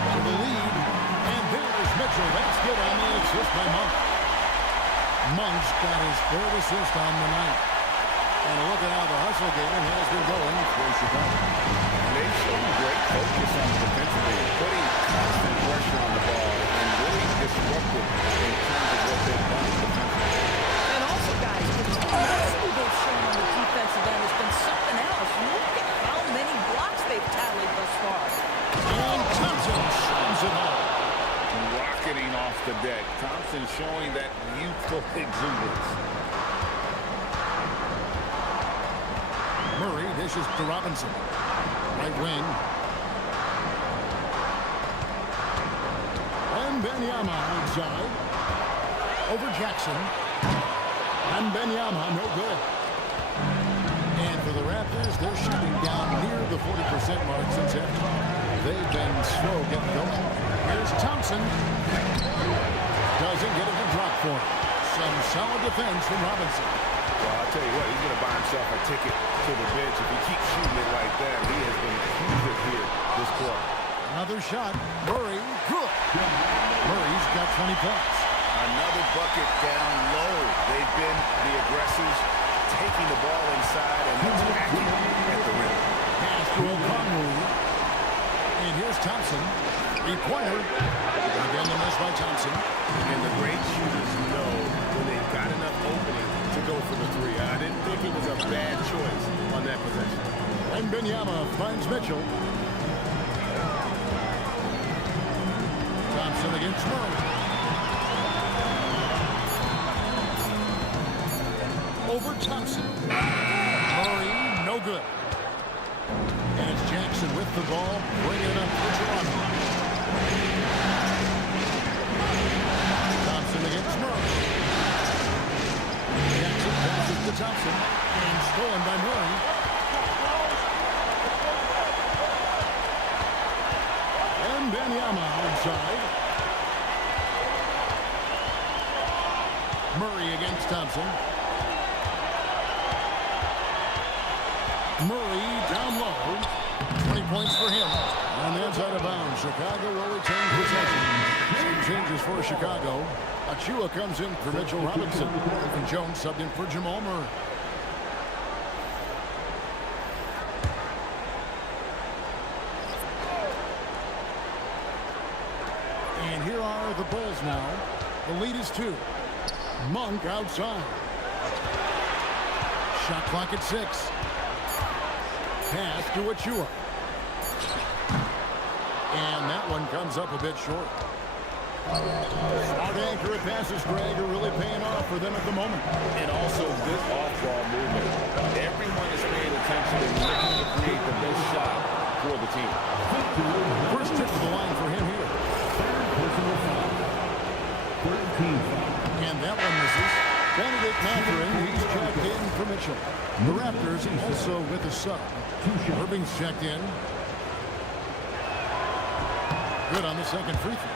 To the lead. And there's Mitchell. That's good on the assist by Monk. Monk's got his 3rd assist on the night. And look at how the hustle game has been going for Chicago. They've shown great focus on defensively, putting constant pressure on the ball and really disruptive in terms of what they've done defensively. And also, guys, the tenacity they've shown on the defensive end has been something else. Look at how many blocks they've tallied thus far. And Thompson slams it home. Rocketing off the deck. Thompson showing that youthful exuberance. Murray dishes to Robinson. Right wing. Wembanyama outside. Over Jackson. Wembanyama, no good. And for the Raptors, they're shooting down near the 40% mark since halftime. They've been slow getting going. Here's Thompson. Doesn't get it to drop for him. Some solid defense from Robinson. Well, I'll tell you what, he's going to buy himself a ticket to the bench. If he keeps shooting it like that, he has been huge here this quarter. Another shot. Murray, good. Murray's got 20 points. Another bucket down low. They've been the aggressors, taking the ball inside and attacking at the rim. Pass to O'Connell. And here's Thompson. 3-pointer. Again, the miss by Thompson. And the great shooters know when they've got enough opening to go for the 3. I didn't think it was a bad choice on that possession. Wembanyama finds Mitchell. Thompson against Murray. Over Thompson. Murray, no good. And it's Jackson with the ball, bringing it up for Toronto. Thompson against Murray. Jackson passes to Thompson, and stolen by Murray. Wembanyama outside. Murray against Thompson. Murray down low. 20 points for him. And that's out of bounds. Chicago will retain possession. Some changes for Chicago. Achua comes in for Mitchell Robinson. And Jones subbed in for Jamal Murray. And here are the Bulls now. The lead is 2. Monk outside. Shot clock at 6. Pass to Achua. And that one comes up a bit short. Smart accurate passes, Greg, are really paying off for them at the moment. And also good off-ball movement. Everyone is paying attention and looking to create the best shot for the team. First trip to the line for him here. Personal foul. 13 foul. And that one misses. Benedict Mathurin, he's checked in for Mitchell. The Raptors also with a sub. Irving's checked in. Good on the second free throw.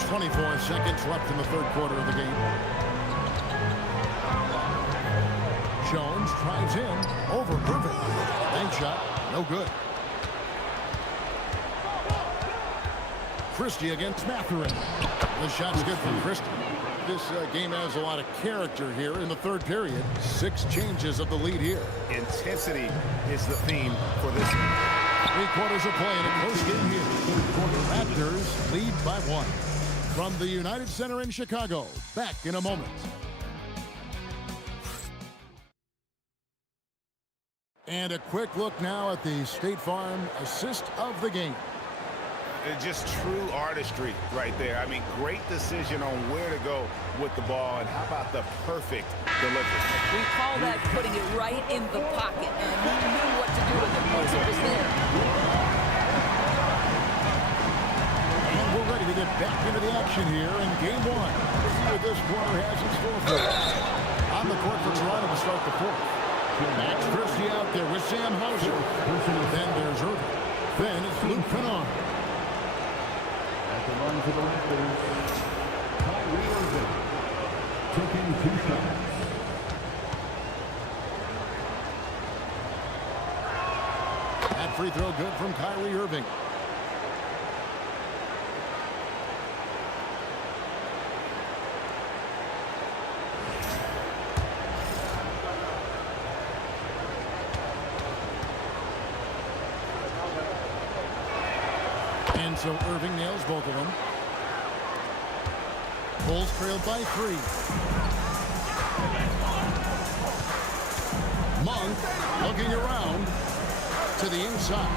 24 seconds left in the third quarter of the game. Jones drives in over Irving. Bank shot, no good. Christie against Matherin. The shot's good from Christie. This game has a lot of character here in the third period. 6 changes of the lead here. Intensity is the theme for this. 3 quarters of play in a close game here. Raptors lead by 1. From the United Center in Chicago, back in a moment. And a quick look now at the State Farm assist of the game. Just true artistry right there. I mean, great decision on where to go with the ball, and how about the perfect delivery? We call that putting it right in the pocket, and he knew what to do with it once it was there. And we're ready to get back into the action here in game 1. Let's see what this quarter has in store for us. On the court for Toronto to start the fourth. Max Christie out there with Sam Hauser. Then there's Irving. Then it's Luke Kennard. At the line for the Raptors, Kyrie Irving taking 2 shots. That free throw good from Kyrie Irving. And so Irving nails both of them. Bulls trailed by 3. Monk looking around to the inside.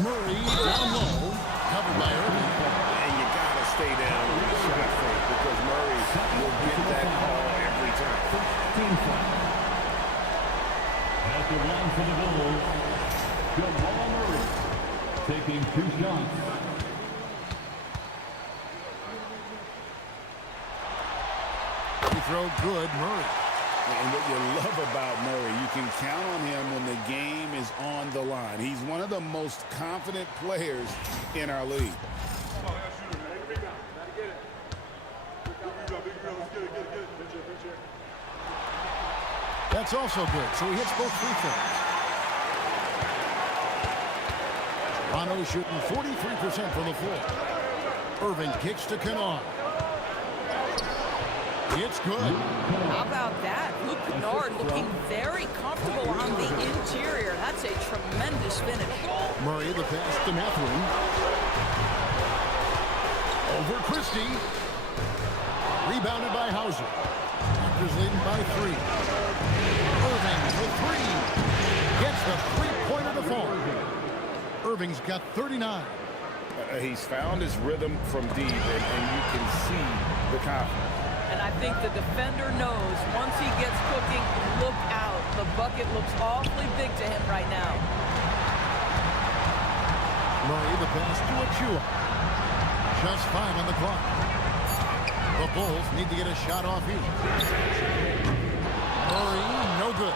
Murray down low, covered by Irving. And you got to stay down with the shot fake, because Murray will get that call every time. At the line for the Bulls, Jamal Murray taking 2 shots. Free throw good, Murray. And what you love about Murray, you can count on him when the game is on the line. He's one of the most confident players in our league. That's also good, so he hits both free throws. Toronto shooting 43% from the floor. Irving kicks to Kennard. It's good. How about that? Luke Kennard looking very comfortable on the interior. That's a tremendous finish. Murray the pass to Matherin. Over Christie. Rebounded by Hauser. Raptors leading by 3. Irving for 3. Gets the three-pointer to fall. Irving's got 39. He's found his rhythm from deep, and you can see the confidence. And I think the defender knows once he gets cooking, look out. The bucket looks awfully big to him right now. Murray the pass to Achua. Just 5 on the clock. The Bulls need to get a shot off here. Murray, no good.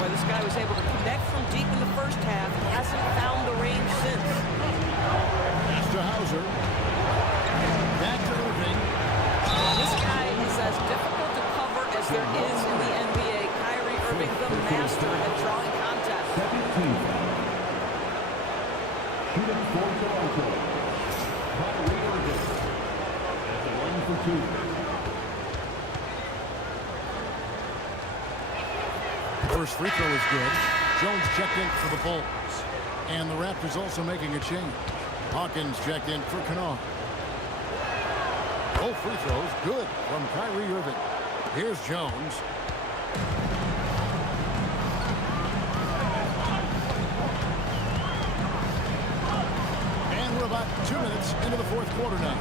Well, this guy was able to connect from deep in the first half. He hasn't found the range since. Pass to Hauser. Back to Irving. This guy is as difficult to cover as there is in the NBA. Kyrie Irving, the master at drawing contact. 17 foul. Shooting for Toronto, Kyrie Irving at the line for 2. First free throw is good. Jones checked in for the Bulls. And the Raptors also making a change. Hawkins checked in for Kennard. Both free throws good from Kyrie Irving. Here's Jones. And we're about 2 minutes into the fourth quarter now.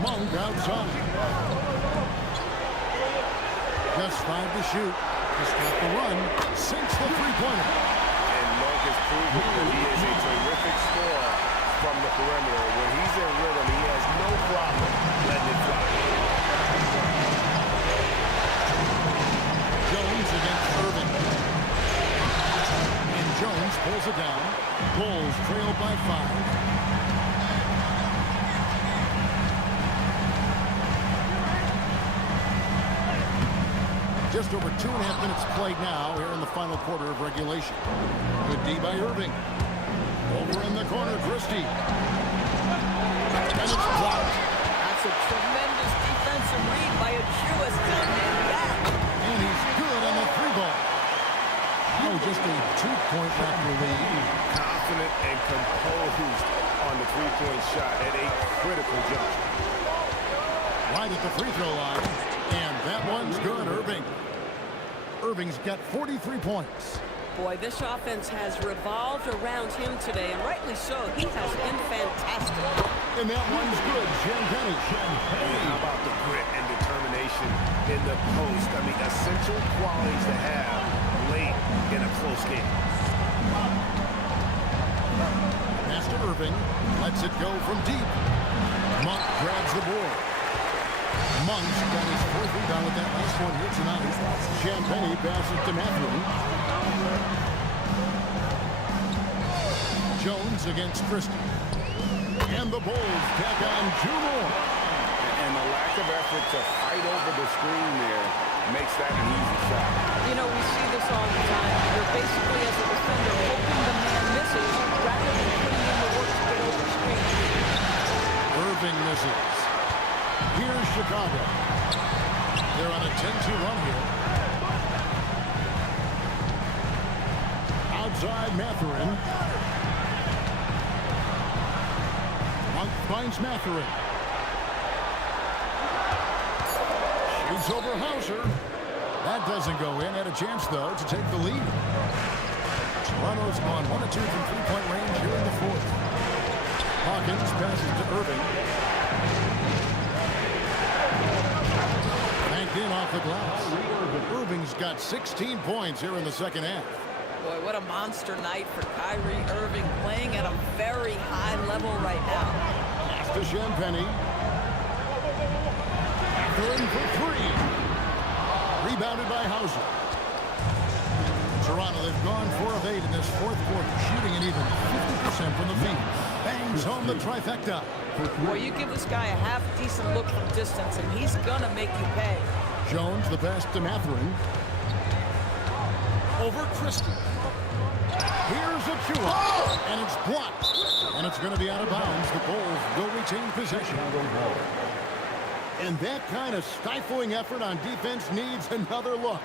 Monk outside. Just 5 to shoot. To stop the run. Sinks the three-pointer. And Monk has proven that he is a terrific scorer from the perimeter. When he's in rhythm, he has no problem letting it fly. Jones against Irving. And Jones pulls pulls it down. Bulls trail by 5. Just over 2.5 minutes played now here in the final quarter of regulation. Good D by Irving. Over in the corner, Christie. And it's blocked. That's a tremendous defensive read by a Jewess coming in back. And he's good on the 3-ball. Oh, just a 2-point Raptor lead. Confident and composed on the three-point shot at a critical juncture. Right at the free throw line. And that one's good, Irving. Irving's got 43 points. Boy, this offense has revolved around him today, and rightly so. He has been fantastic. And that one's good, Champagny. How about the grit and determination in the post? I mean, essential qualities to have late in a close game. Pass to Irving. Lets it go from deep. Monk grabs the board. Monk's got his 4th rebound with that last one here tonight. Champagny passes to Matthew. Jones against Christie. And the Bulls tack on 2 more. And the lack of effort to fight over the screen there makes that an easy shot. You know, we see this all the time. You're basically, as a defender, hoping the man misses rather than putting in the work to get over screen. Irving misses. Here's Chicago. They're on a 10-2 run here. Outside Mathurin. Monk finds Mathurin. Shoots over Hauser. That doesn't go in. Had a chance, though, to take the lead. Toronto's gone 1 of 2 from 3-point range here in the 4th. Hawkins passes to Irving. Banked in off the glass. Irving's got 16 points here in the second half. Boy, what a monster night for Kyrie Irving, playing at a very high level right now. Pass to Champagny. Mathurin for 3. Rebounded by Hauser. Toronto, they've gone 4 of 8 in this 4th quarter, shooting an even 50% from the field. Bangs home the trifecta. Boy, you give this guy a half-decent look from distance, and he's gonna make you pay. Jones, the pass to Mathurin. Over Christie. Here's a Chua. And it's blocked. And it's going to be out of bounds. The Bulls will retain possession. And that kind of stifling effort on defense needs another look.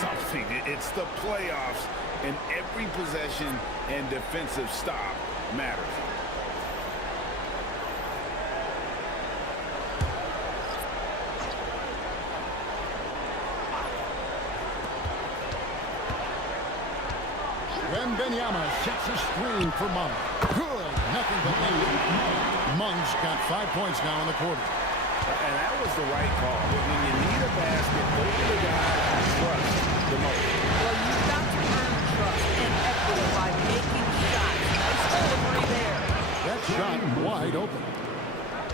Something. It's the playoffs, and every possession and defensive stop matters. Wembanyama sets a screen for Monk. Good. Nothing but net. Monk's got 5 points now in the quarter. And that was the right call. When you need a basket, go to the guy you trust the most. Well, you've got to earn trust and equity by making shots. Nice delivery there. That shot wide open.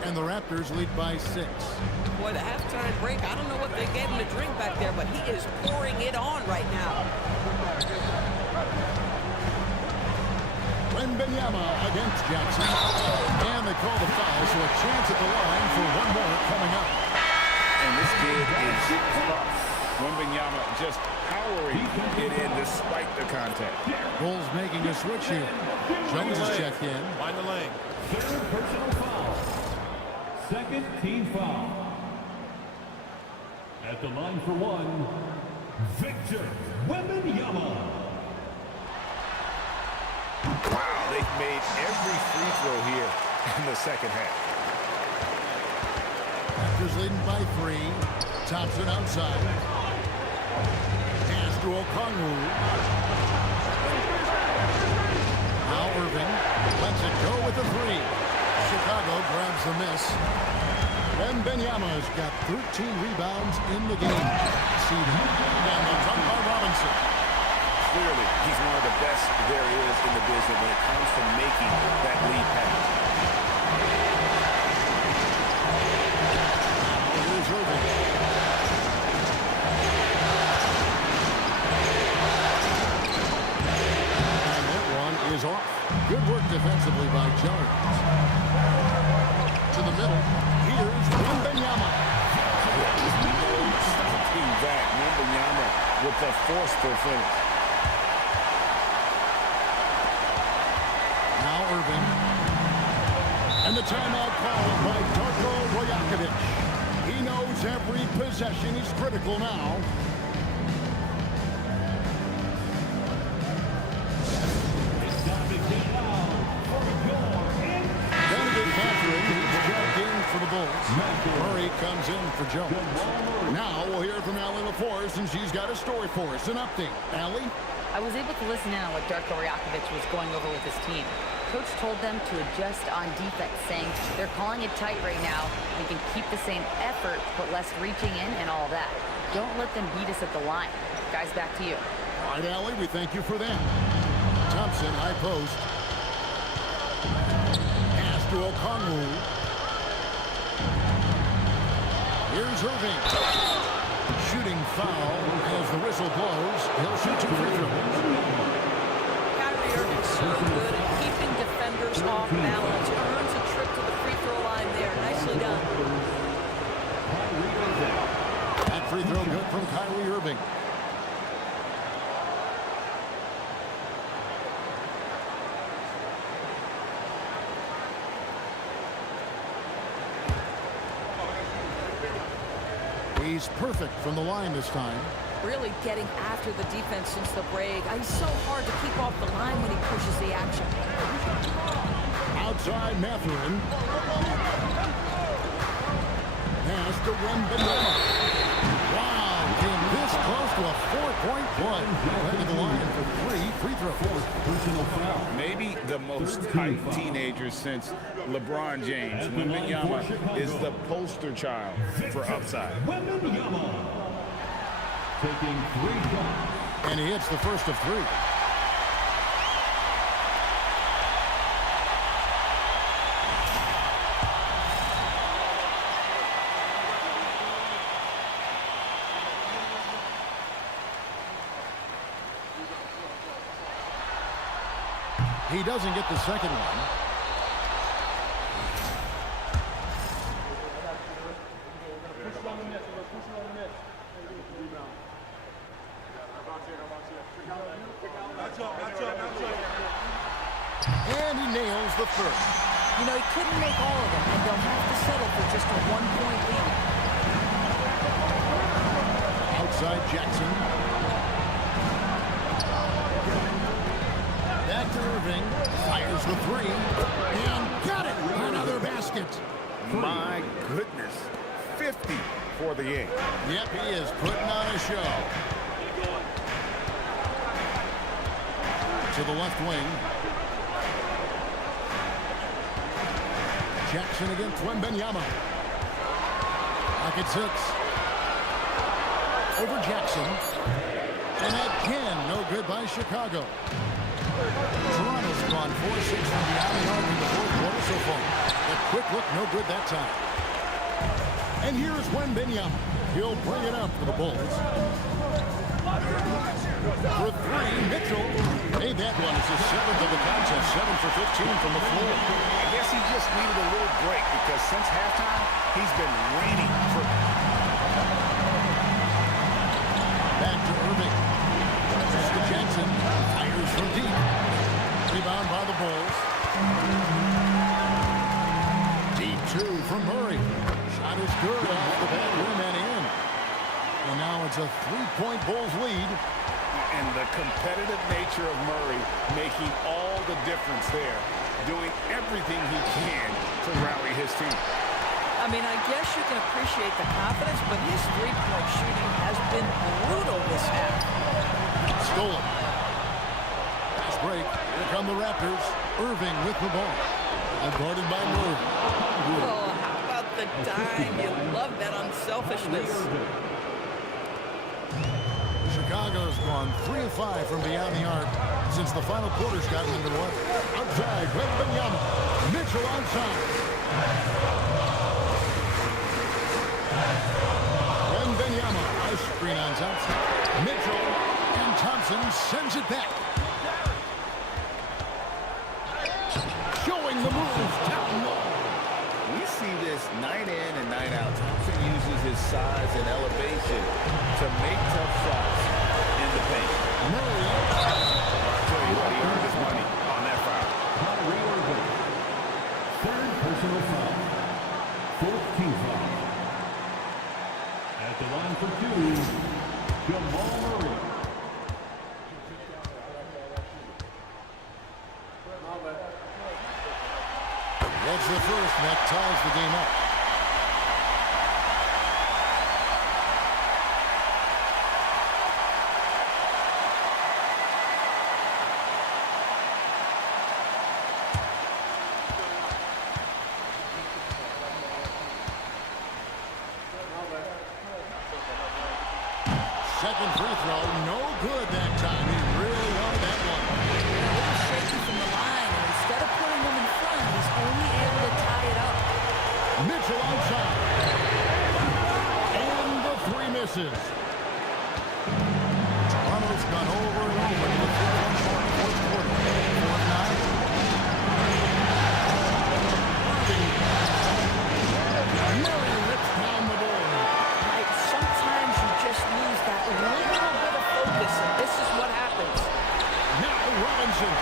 And the Raptors lead by 6. Boy, the halftime break, I don't know what they gave him to drink back there, but he is pouring it on right now. Wembanyama against Jackson. And they call the foul, so a chance at the line for one more coming up. And this kid is tough. Wembanyama just powering it in despite the contact. Bulls making a switch here. Jones is checked in. Find the lane. 3rd personal foul. 2nd team foul. At the line for 1, Victor Wembanyama. Wow, they've made every free throw here in the second half. Raptors leading by 3. Thompson outside. Pass to Okongwu. Now Irving lets it go with the 3. Chicago grabs the miss. Wembanyama's got 13 rebounds in the game. And the dunk by Robinson. Clearly, he's one of the best there is in the business when it comes to making that lead pass. Here's Irving. defensively by Jones. To the middle. Here's Wembanyama. There's no stopping that. Wembanyama with a forceful finish. Now Irving. And the timeout called by Darko Rajakovic. He knows every possession is critical now. For the Bulls. Murray comes in for Jones. Now we'll hear from Allie LaForce, and she's got a story for us. An update. Allie? I was able to listen in on what Darko Rajakovic was going over with his team. Coach told them to adjust on defense, saying they're calling it tight right now. We can keep the same effort, but less reaching in and all that. Don't let them beat us at the line. Guys, back to you. All right, Allie, we thank you for that. Thompson, high post. Pass to Okongwu. Here's Irving. Shooting foul as the whistle blows. He'll shoot 2 free throws. Kyrie Irving's so good at keeping defenders off balance. Earns a trip to the free throw line there. Nicely done. That free throw good from Kyrie Irving. He's perfect from the line this time. Really getting after the defense since the break. He's so hard to keep off the line when he pushes the action. Outside Mathurin. Pass to Wembanyama. Wow, came this close to a 4-point play. Head to the line for 3 free throws. Personal foul. Maybe the most hyped teenager since LeBron James. Wembanyama is the poster child for upside. Wembanyama taking 3 shots. And he hits the first of 3. He doesn't get the second one. And he nails the third. You know, he couldn't make all of them, and they'll have to settle for just a 1-point lead. Outside Jackson. Back to Irving. Fires the 3. And got it! Another basket. My goodness. 50 for the 8. Yep, he is putting on a show. To the left wing. Jackson against Wembanyama. Pocket 6. Over Jackson. And at 10, no good by Chicago. Toronto's gone 4-6 from the arc in the fourth quarter so far. The quick look, no good that time. And here's Wembanyama. He'll bring it up for the Bulls. For 3, Mitchell. Made that one. It's his 7th of the contest. 7 for 15 from the floor. I guess he just needed a little break because since halftime, he's been raining for... Back to Irving. To Jackson. Fires from deep. Rebound by the Bulls. Deep 2 from Murray. Shot is good off the back rim and in. And now it's a 3-point Bulls lead. And the competitive nature of Murray making all the difference there, doing everything he can to rally his team. I mean, I guess you can appreciate the confidence, but his three-point shooting has been brutal this half. Stolen. Fast break. Here come the Raptors. Irving with the ball. And guarded by Murray. Oh, how about the dime? You love that unselfishness. Chicago's gone 3 of 5 from beyond the arc since the final quarter's gotten into the weather. Outside, Wembanyama. Mitchell outside. Wembanyama. Nice screen on Thompson. Mitchell and Thompson sends it back. moves down low. We see this night in and night out. Thompson uses his size and elevation to make tough shots in the paint. Murray. I'll tell you what, he earned his money on that foul. Kyrie Irving. Third personal foul. 14th foul. At the line for two, Jamal Murray. That's the first, and that ties the game up. Second free throw, no good that time. He really wanted that one. A little shaky from the line, and instead of putting them in front, he's only able to tie it up. Mitchell outside. And the three misses. Toronto's gone over and over to the 3-1 short fourth quarter. 4-9. Murray rips down the board. Like, sometimes you just lose that little bit of focus, and this is what happens. Now Robinson.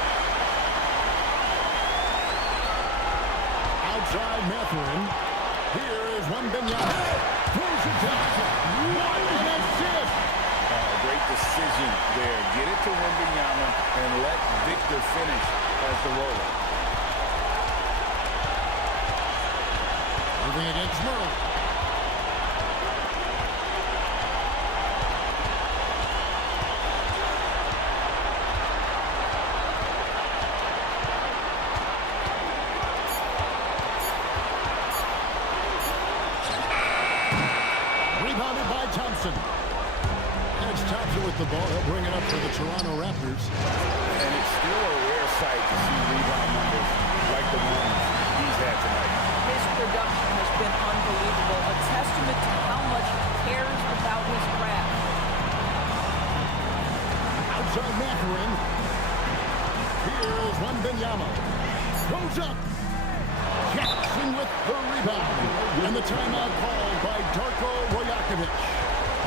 Outside Mathurin. Here is Wembanyama. Throws it down. What an assist! Great decision there. Get it to Wembanyama and let Victor finish as the roller. Moving against Murray. Rebounded by Thompson. Edge Thompson with the ball. He'll bring it up for the Toronto Raptors. And it's still a rare sight to see rebound numbers like the ones he's had tonight. His production has been unbelievable, a testament to how much he cares about his craft. Outside Mathurin. Here is Wembanyama. Goes up. Jackson with the rebound. And the timeout called by Darko Rajakovic.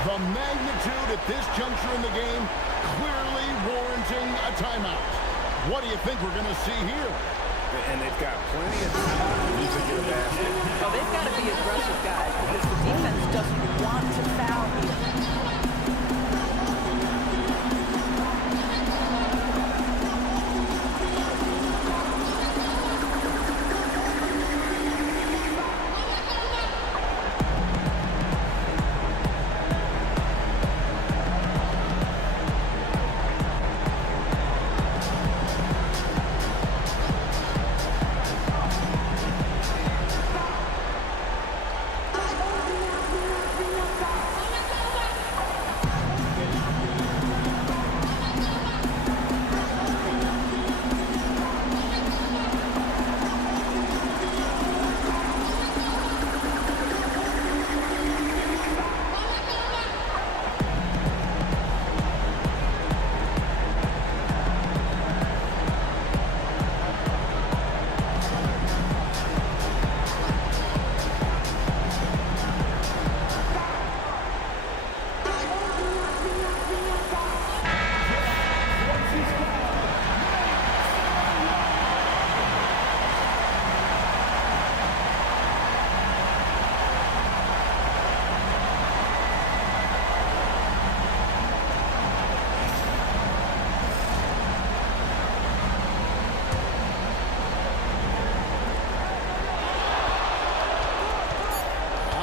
The magnitude at this juncture in the game clearly warranting a timeout. What do you think we're going to see here? And they've got plenty of time to get a basket. Oh, they've got to be aggressive, guys, because the defense doesn't want to foul here.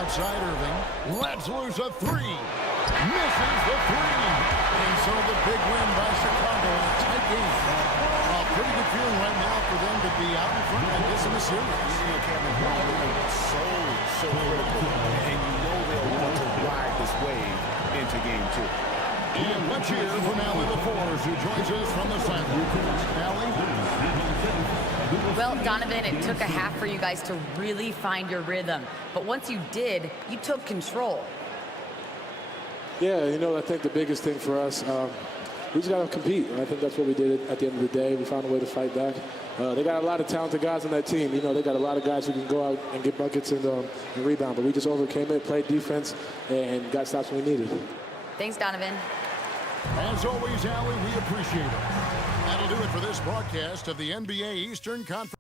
Outside Irving. Lets loose a three. Misses the three. And so the big win by Chicago in a tight game. Pretty good feeling right now for them to be out in front of this in the series. You know, Kevin, so critical. And you know they'll want to ride this wave into game two. And let's hear from Allie LaForce, who joins us from the sidelines. Allie? Well, Donovan, it took a half for you guys to really find your rhythm. But once you did, you took control. Yeah, you know, I think the biggest thing for us, we just got to compete. And I think that's what we did at the end of the day. We found a way to fight back. They got a lot of talented guys on that team. You know, they got a lot of guys who can go out and get buckets and rebound. But we just overcame it, played defense, and got stops when we needed. Thanks, Donovan. As always, Allie, we appreciate it. That'll do it for this broadcast of the NBA Eastern Conference.